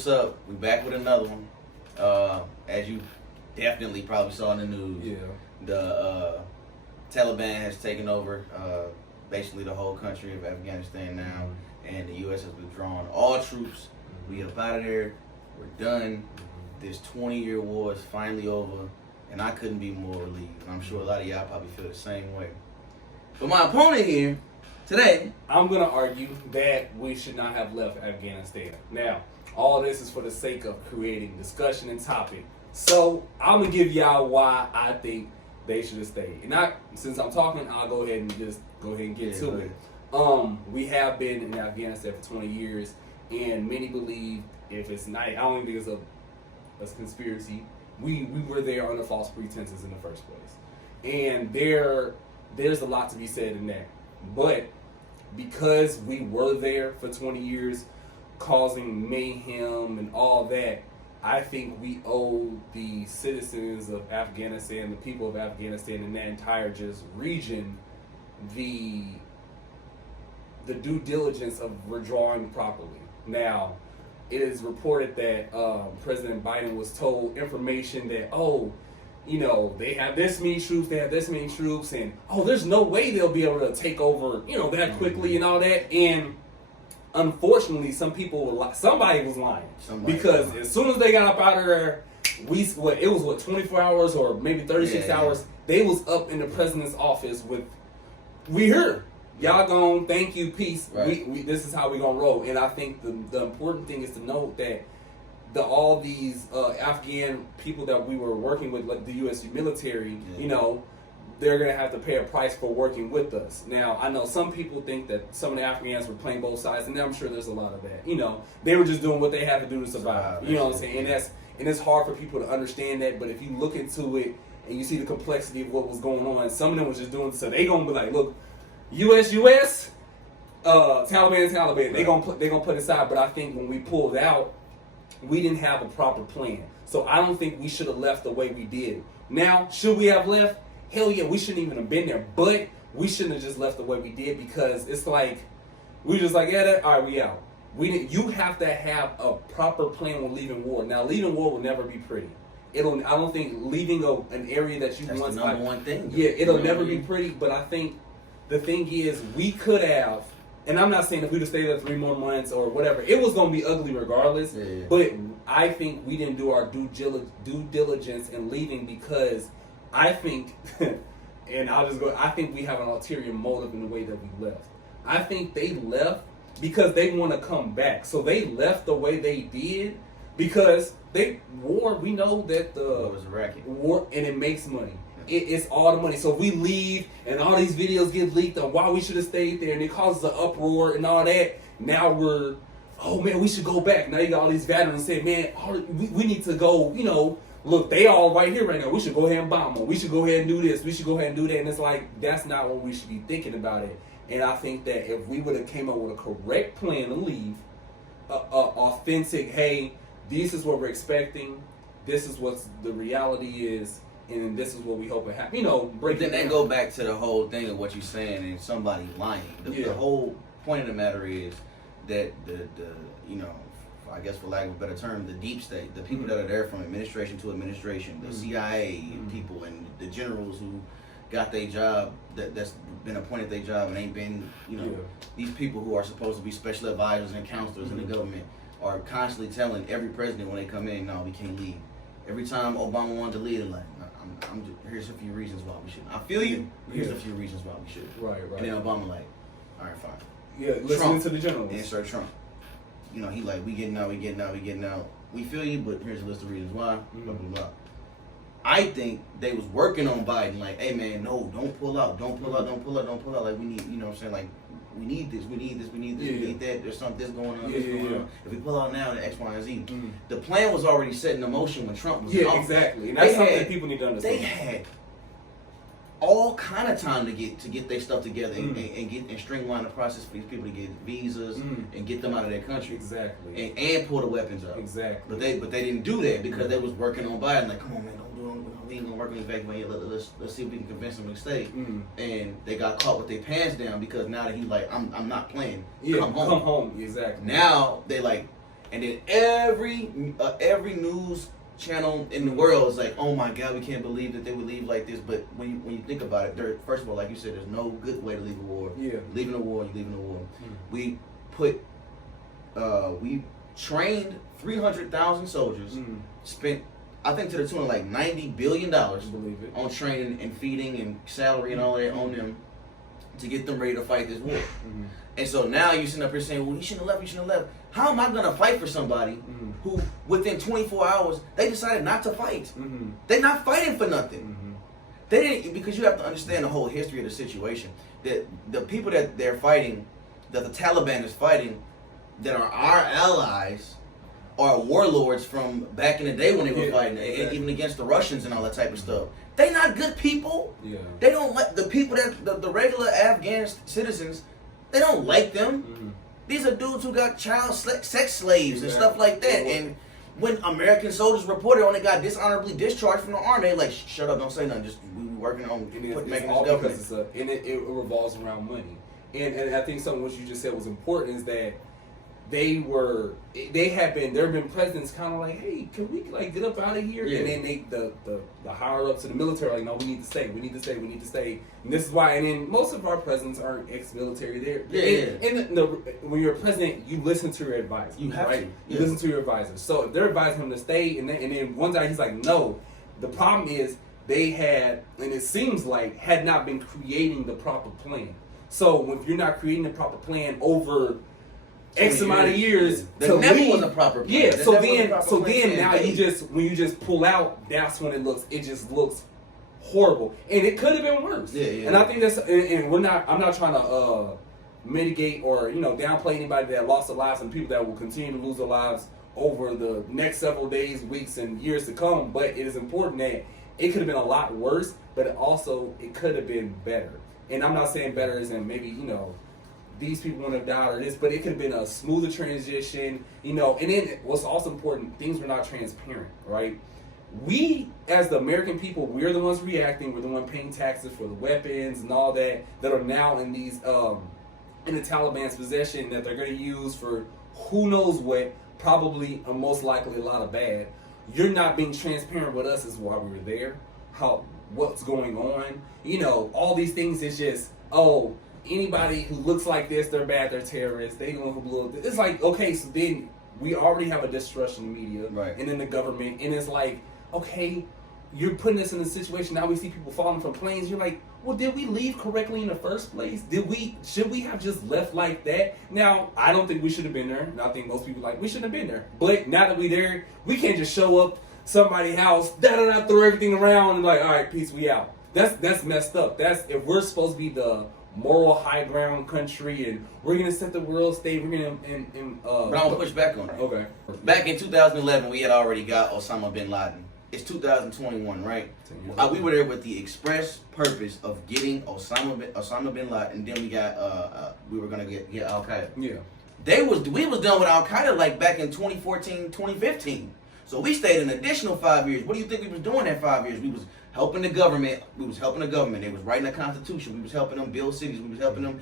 what's up? We back with another one. As you definitely probably saw in the news, the Taliban has taken over basically the whole country of Afghanistan now, and the U.S. has withdrawn all troops. We up out of there. We're done. This 20-year war is finally over, and I couldn't be more relieved. I'm sure a lot of y'all probably feel the same way. But my opponent here today, I'm going to argue that we should not have left Afghanistan. Now, all this is for the sake of creating discussion and topic. So, I'm going to give y'all why I think they should have stayed. And since I'm talking, I'll go ahead and get to it. We have been in Afghanistan for 20 years, and many believe if it's not, I don't think it's a conspiracy. We were there under false pretenses in the first place. And there's a lot to be said in that. But because we were there for 20 years, causing mayhem and all that, I think we owe the citizens of Afghanistan, the people of Afghanistan, and that entire just region, the due diligence of withdrawing properly. Now, it is reported that President Biden was told information that, they have this many troops, and there's no way they'll be able to take over, that quickly and all that. And unfortunately, somebody was lying. Because as soon as they got up out of there, it was 24 hours or maybe 36 hours, they was up in the president's office with, we here. Y'all gone, thank you, peace. Right. This is how we gonna roll. And I think the important thing is to note that all these Afghan people that we were working with, like the U.S. military, they're going to have to pay a price for working with us. Now, I know some people think that some of the Afghans were playing both sides, and I'm sure there's a lot of that. They were just doing what they had to do to survive. You know what I'm saying? And it's hard for people to understand that, but if you look into it and you see the complexity of what was going on, some of them was just doing, so they going to be like, look, U.S., Taliban. They gonna put aside, but I think when we pulled out, we didn't have a proper plan. So I don't think we should have left the way we did. Now, should we have left? Hell yeah, we shouldn't even have been there. But we shouldn't have just left the way we did, because it's like, we just like, all right, we out. You have to have a proper plan when leaving war. Now, leaving war will never be pretty. I don't think leaving an area that you that's once... the number one thing. Yeah, it'll never be pretty, but I think the thing is, we could have... And I'm not saying if we'd have stayed there 3 more months or whatever, it was going to be ugly regardless. Yeah. But I think we didn't do our due diligence in leaving, because I think, I think we have an ulterior motive in the way that we left. I think they left because they want to come back. So they left the way they did because we know that it was a racket. War, and it makes money. It's all the money. So we leave and all these videos get leaked on why we should have stayed there, and it causes an uproar and all that. Now we should go back. Now you got all these veterans saying, man, we need to go, look, they all right here right now. We should go ahead and bomb them. We should go ahead and do this. We should go ahead and do that. And it's like, that's not what we should be thinking about it. And I think that if we would have came up with a correct plan to leave, authentic, hey, this is what we're expecting. This is what the reality is. And this is what we hope it happens. Then they go back to the whole thing of what you're saying and somebody lying. The whole point of the matter is that I guess for lack of a better term, the deep state, the people that are there from administration to administration, the CIA people and the generals who got their job, that's been appointed their job and ain't been, these people who are supposed to be special advisors and counselors in the government are constantly telling every president when they come in, no, we can't leave. Every time Obama wanted to leave, they're like, here's a few reasons why we shouldn't. I feel you. Here's a few reasons why we should. Right. And then Obama like, all right, fine. Yeah, listening to the generals. Insert Trump. He like, we getting out. We feel you, but here's a list of reasons why. Blah, blah, blah. I think they was working on Biden like, hey man, no, don't pull out. Like we need, what I'm saying? Like, we need this, we need that. There's something going on. If we pull out now, the X, Y, and Z. The plan was already set in motion when Trump was out. Exactly. And that's something people need to understand. They had all kind of time to get their stuff together and streamline the process for these people to get visas and get them out of their country. Exactly. And pull the weapons up. Exactly. But they didn't do that because they was working on Biden. Like, come on, man, don't do it. We ain't gonna work on his back man. Let's see if we can convince him to stay. And they got caught with their pants down because now that he's like, I'm not playing. Yeah, come home. Exactly. Now they like, and then every news channel in the world is like, oh my God, we can't believe that they would leave like this. But when you think about it, first of all, like you said, there's no good way to leave a war. Yeah. Leaving a war, you're leaving a war. Mm. We trained 300,000 soldiers, spent, I think, to the tune of like $90 billion on training and feeding and salary and all that on them to get them ready to fight this war. Mm-hmm. And so now you're sitting up here saying, well, you shouldn't have left. How am I going to fight for somebody who, within 24 hours, they decided not to fight? Mm-hmm. They're not fighting for nothing. Mm-hmm. They didn't, because you have to understand the whole history of the situation. That the people that they're fighting, that the Taliban is fighting, that are our allies, are warlords from back in the day when they were fighting, even against the Russians and all that type of stuff. They're not good people. Yeah. They don't like the people that the regular Afghan citizens. They don't like them. Mm-hmm. These are dudes who got child sex slaves and stuff like that. And when American soldiers reported on, they got dishonorably discharged from the army, they like, shut up, don't say nothing. Just we working on making this government. Because it revolves around money. And I think something what you just said was important is that there have been presidents kind of like, hey, can we like get up out of here? Yeah. And then the higher ups in the military are like, no, we need to stay. And this is why. And then most of our presidents aren't ex-military. When you're a president, you listen to your advisors. You have right? to. You listen to your advisors. So if they're advising him to stay, and then one day he's like, no. The problem is they had, and it seems like, had not been creating the proper plan. So if you're not creating the proper plan over X amount of years, there never was a proper plan. Yeah, so then now when you just pull out, that's when it just looks horrible, and it could have been worse. Yeah. And I think that's, and I'm not trying to mitigate or downplay anybody that lost their lives and people that will continue to lose their lives over the next several days, weeks, and years to come. But it is important that it could have been a lot worse, but it could have been better. And I'm not saying better as in maybe these people wouldn't have died or this, but it could have been a smoother transition, And then what's also important, things were not transparent, right? We, as the American people, we're the ones reacting. We're the ones paying taxes for the weapons and all that are now in these in the Taliban's possession that they're going to use for who knows what, probably or most likely a lot of bad. You're not being transparent with us as why we were there, what's going on. All these things is just, anybody who looks like this, they're bad, they're terrorists, they the one who blew it. It's like, okay, so then we already have a distrust in the media and in the government, and it's like, okay, you're putting us in a situation, now we see people falling from planes, you're like, well, did we leave correctly in the first place? Should we have just left like that? Now, I don't think we should have been there, and I think most people we shouldn't have been there. But now that we're there, we can't just show up somebody's house, throw everything around, and like, all right, peace, we out. That's messed up. That's, if we're supposed to be the moral high ground country and we're gonna set the world stage, we're gonna but I'm gonna push back on it. Okay. Back in 2011, we had already got Osama bin Laden. It's 2021, right? We were there with the express purpose of getting Osama bin Laden, and then we were gonna get Al Qaeda. Yeah. We was done with Al Qaeda like back in 2014, 2015. So we stayed an additional 5 years. What do you think we was doing that 5 years? We was helping the government. They was writing the Constitution. We was helping them build cities. We was helping them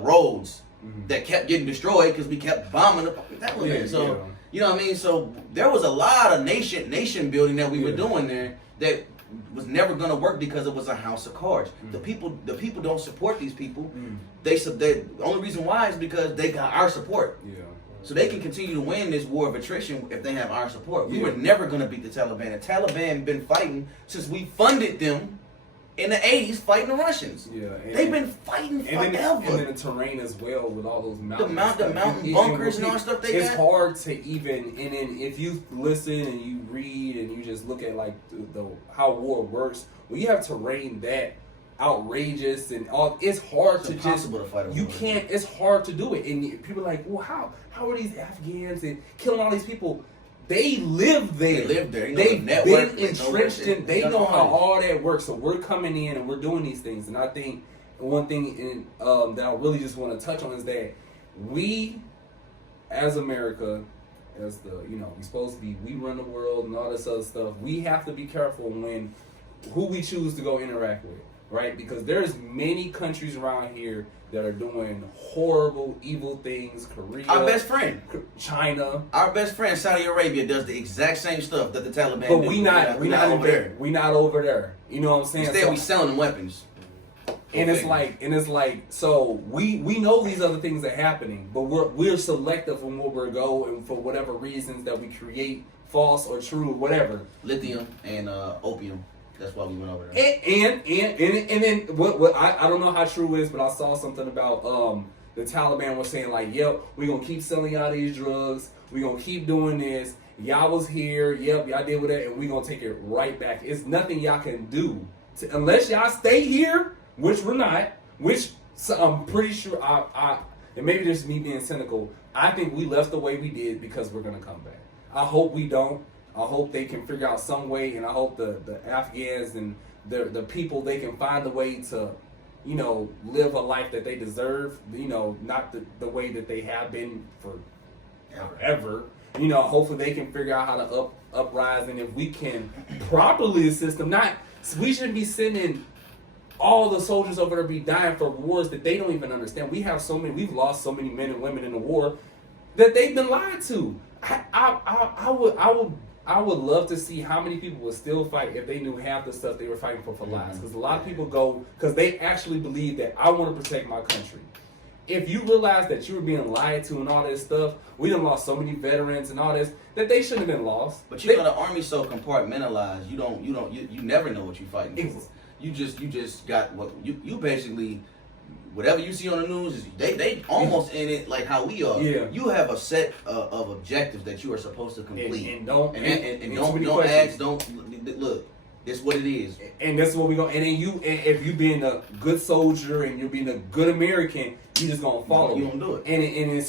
roads that kept getting destroyed because we kept bombing the Taliban. So you know what I mean. So there was a lot of nation building that we were doing there that was never going to work because it was a house of cards. The people don't support these people. The only reason why is because they got our support. Yeah. So they can continue to win this war of attrition if they have our support. We were never going to beat the Taliban. The Taliban been fighting since we funded them in the 80s fighting the Russians. Yeah, they've been fighting forever. And then the terrain as well with all those mountains. The mountain bunkers and all that stuff they got. It's hard to even, and then if you listen and you read and you just look at like how war works, when you have terrain that outrageous and all, it's hard to fight a war. You can't. It's hard to do it, and people are like, well, how are these Afghans and killing all these people? They live there. They've been entrenched in. They know how all that works. So we're coming in and we're doing these things. And I think one thing that I really just want to touch on is that we, as America, as we're supposed to be, we run the world and all this other stuff. We have to be careful who we choose to go interact with. right? Because there's many countries around here that are doing horrible, evil things. Korea, Our best friend, China, our best friend, Saudi Arabia, does the exact same stuff that the Taliban but do. we not over there. We not over there. You know what I'm saying? Instead, we selling them weapons. And it's like, so we know these other things are happening, but we're selective on where we're going for whatever reasons that we create, false or true, whatever. Lithium and opium. That's why we went over there. And then what I don't know how true it is, but I saw something about the Taliban was saying like, yep, we gonna keep selling y'all these drugs, we gonna keep doing this. Y'all was here, yep, y'all did with that, and we gonna take it right back. It's nothing y'all can do unless y'all stay here. Which we're not, so I'm pretty sure and maybe this is me being cynical, I think we left the way we did because we're going to come back. I hope we don't. I hope they can figure out some way, and I hope the Afghans and the people, they can find a way to, live a life that they deserve, not the way that they have been forever. Hopefully they can figure out how to uprise, and if we can properly assist them, we shouldn't be sending all the soldiers over there be dying for wars that they don't even understand. We've lost so many men and women in the war that they've been lied to. I would love to see how many people would still fight if they knew half the stuff they were fighting for lies. Because a lot of people go, because they actually believe that I want to protect my country. If you realize that you were being lied to and all this stuff, we done lost so many veterans and all this that they shouldn't have been lost. But the army's so compartmentalized. You never know what you're fighting for. You just got what you basically, whatever you see on the news is they almost in it like how we are. Yeah. You have a set of objectives that you are supposed to complete. And don't ask. Look. It's what it is. And that's what we going. And then if you being a good soldier and you're being a good American, you just gonna follow. You don't do it. And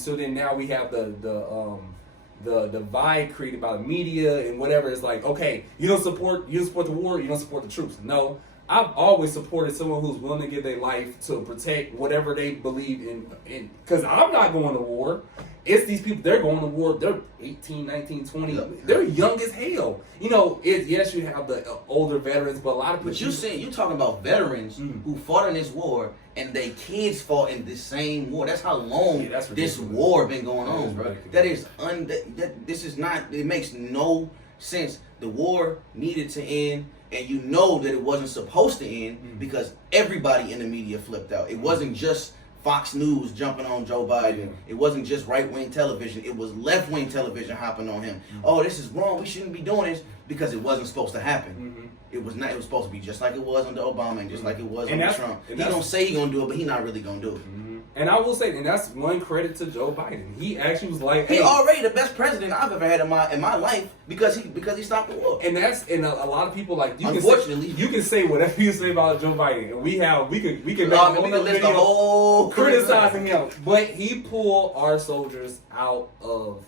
so then now we have the divide created by the media and whatever. It's like, okay, you don't support the war, you don't support the troops. No, I've always supported someone who's willing to give their life to protect whatever they believe in. Because I'm not going to war. It's these people, they're going to war, they're 18, 19, 20, they're young as hell. Yes, you have the older veterans, but a lot of people... But you talking about veterans who fought in this war, and their kids fought in the same war. That's how long this war been going on, bro. That is, this is not, it makes no sense. The war needed to end, and you know that it wasn't supposed to end because everybody in the media flipped out. It wasn't just Fox News jumping on Joe Biden. It wasn't just right-wing television. It was left-wing television hopping on him. Oh, this is wrong. We shouldn't be doing this because it wasn't supposed to happen. It was not. It was supposed to be just like it was under Obama and just like it was under Trump. He don't say he gonna do it, but he not really gonna do it. And I will say, and that's one credit to Joe Biden. He actually was like, he already the best president I've ever had in my life because he stopped the war. And a lot of people like unfortunately you can say whatever you say about Joe Biden, and we can make a list the whole criticizing him, but he pulled our soldiers out of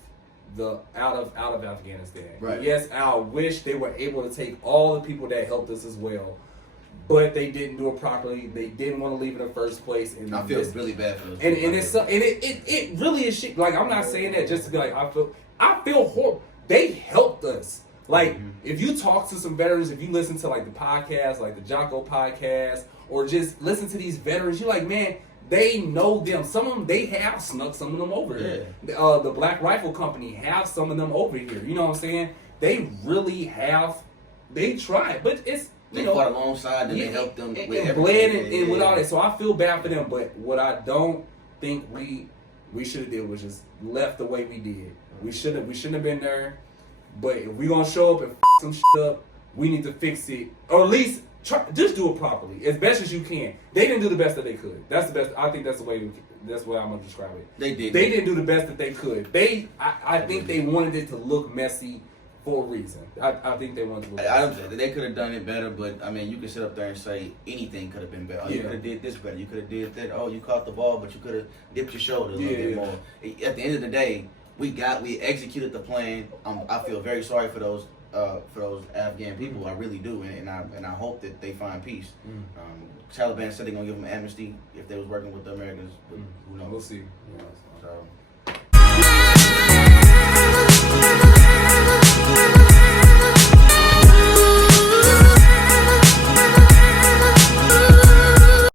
Afghanistan. Right. Yes, I wish they were able to take all the people that helped us as well. But they didn't do it properly. They didn't want to leave in the first place. And I feel really bad for those. And it really is shit. Like, I'm not saying that just to be like, I feel horrible. They helped us. Like, if you talk to some veterans, if you listen to like the podcast, like the Jocko podcast, or just listen to these veterans, you're like, man, they know them. Some of them, they have snuck some of them over here. The Black Rifle Company have some of them over here. You know what I'm saying? They really have. They tried, but it's. They fought alongside them. They helped them with everything. Bled and with all that. So I feel bad for them. But what I don't think we should have did was just left the way we did. We shouldn't have been there. But if we gonna show up and some shit up, we need to fix it, or at least just do it properly as best as you can. They didn't do the best that they could. That's the best. I think that's the way. That's what I'm gonna describe it. They did. They didn't do the best that they could. I think they wanted it to look messy. For a reason. I think they wanted to. They could have done it better, but I mean, you can sit up there and say anything could have been better. Oh, you could have did this better. You could have did that. Oh, you caught the ball, but you could have dipped your shoulder a little bit more. At the end of the day, we executed the plan. I feel very sorry for those Afghan people. I really do, and I hope that they find peace. Taliban said they're gonna give them amnesty if they was working with the Americans. But who knows? We'll see. So.